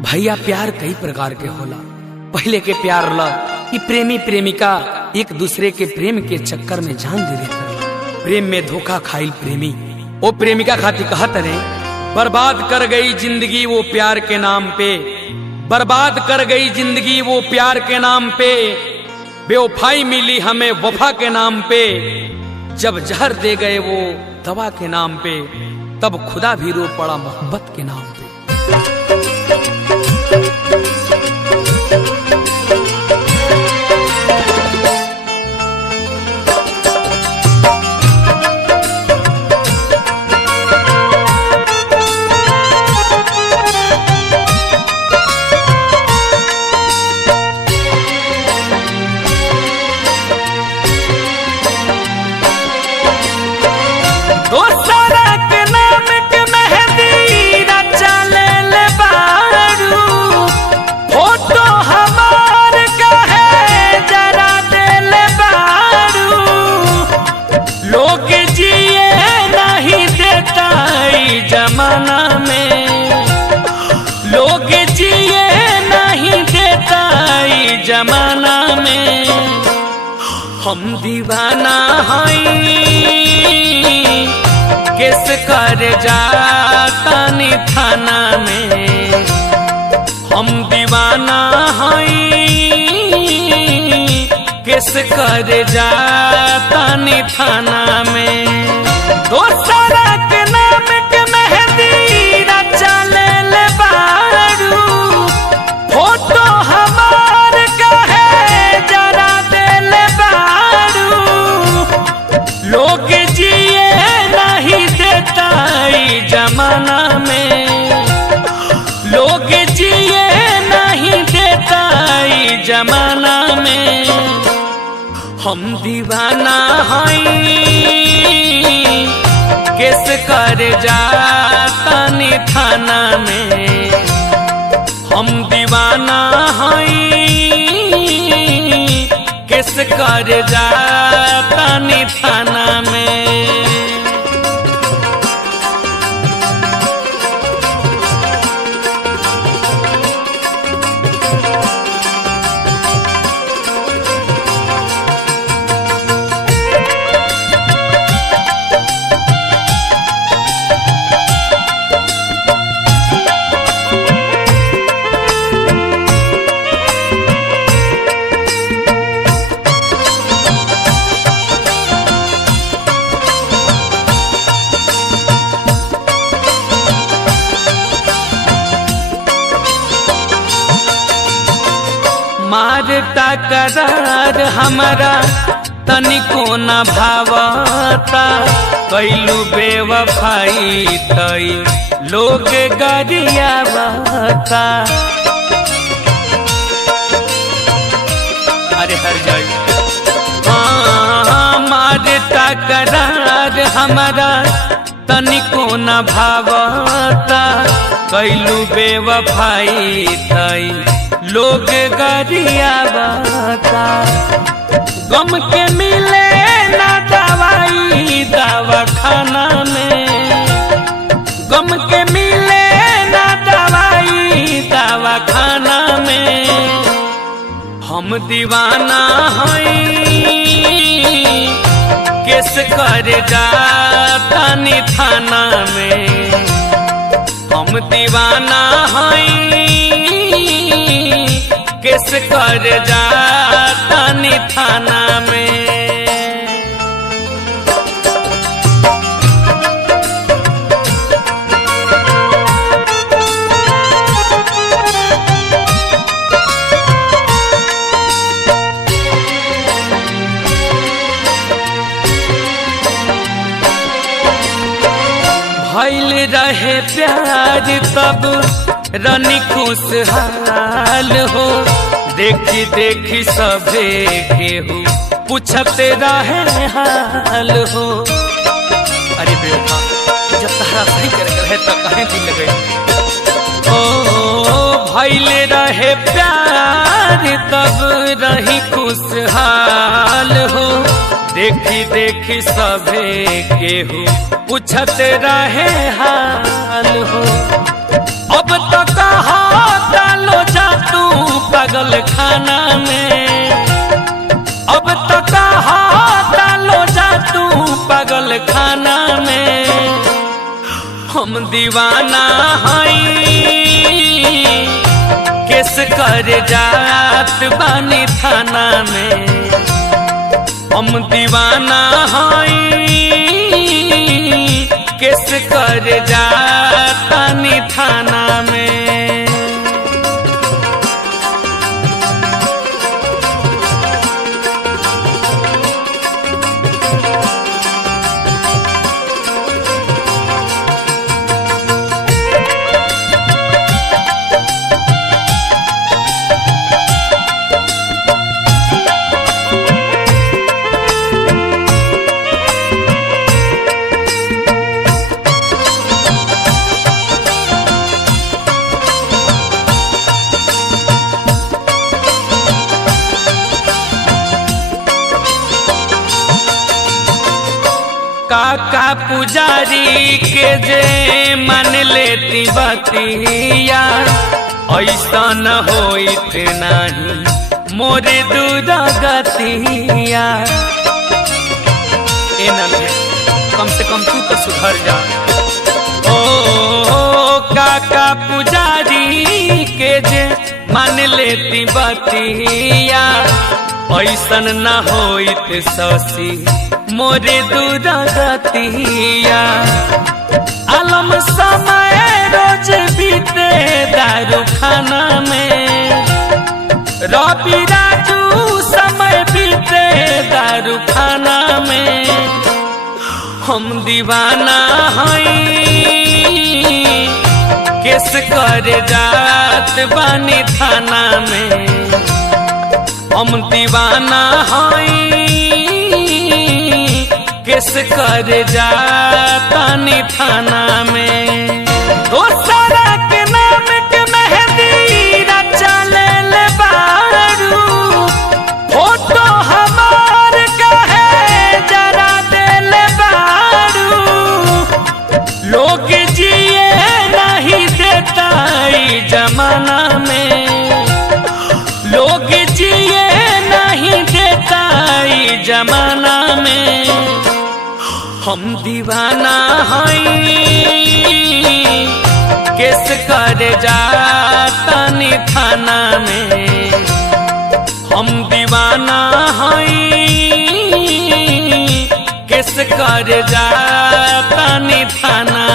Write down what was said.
भैया प्यार कई प्रकार के होला। पहले के प्यार ला कि प्रेमी प्रेमिका एक दूसरे के प्रेम के चक्कर में जान दे देते। प्रेम में धोखा खाइल प्रेमी वो प्रेमिका खातिर कहत रहे, बर्बाद कर गई जिंदगी वो प्यार के नाम पे, बर्बाद कर गई जिंदगी वो प्यार के नाम पे, बेवफाई मिली हमें वफा के नाम पे, जब जहर दे गए वो दवा के नाम पे, तब खुदा भी रो पड़ा मोहब्बत के नाम पे। जमाना में लोग जिए नहीं देता जमाना में, हम दीवाना हई किस कर जाता नी थाना में, हम दीवाना हई किस कर जाता नी थाना में। दोसरा के नाम के मेहंदी रचा ले बारू, फोटो हमार कहे जरा दिल बारू, लोग जिए नहीं देता जमाना में, लोग जिए नहीं देता जमाना में, हम दीवाना हई किस कर जाता नी थाना में, हम दीवाना हई किस कर जाता नी थाना में। मारता करार हमारा तनिको न भावता, कैलू बेवफाई तई लोग गरियावता। अरे हर जाई मारता करार हमारा तनिको न भावता, कैलू बेवफाई तई लोग गरियावता। गम के मिले ना दवाई दवाखाना में, गम के मिले ना दवाई दवाखाना में, हम दीवाना हई किस कर जाता नी थाना में, हम दीवाना हई किस कर जाता नी थाना में। भइल रहे प्यार तब रनी खुशहाल हो, देखी देखी सभे केहू पूछते रहे हाल हो। अरे बेटा जब तारा सही कर है तो कहे दिल गई। ओ भइल रहे प्यार तब रही खुशहाल हो, देखी देखी सभे केहू पूछते रहे हाल हो। अब तो कहा दीवाना हई केस कर जात बानी थाना में। हम दीवाना हई केस कर जात बानी थाना में। काका पुजारी के जे मन लेती बतिया ऐसा न होइत नहीं मोरे दूध गतिया। कम से कम तू तो सुधर जा। ओ काका पुजारी के जे मन लेती बतिया ऐसन न होइत शशि मोरे दूध गतिया। आलम समय रोज बीते दारू खाना में। रवि राजू समय बीते दारू खाना में। हम दीवाना हई केस कर जात बानी थाना में। हम दीवाना हई केस कर जातानी थाना में। दोसरा के नाम के मेहंदी रचा ले बारू। फोटो हमार कहे जरा दिल बारू। लोग जिए नहीं देता ई जमाना में। लोग जिए नहीं देता ई जमाना में। हम दीवाना हई केस कर जातानी थाना में। हम दीवाना हई केस कर जातानी थाना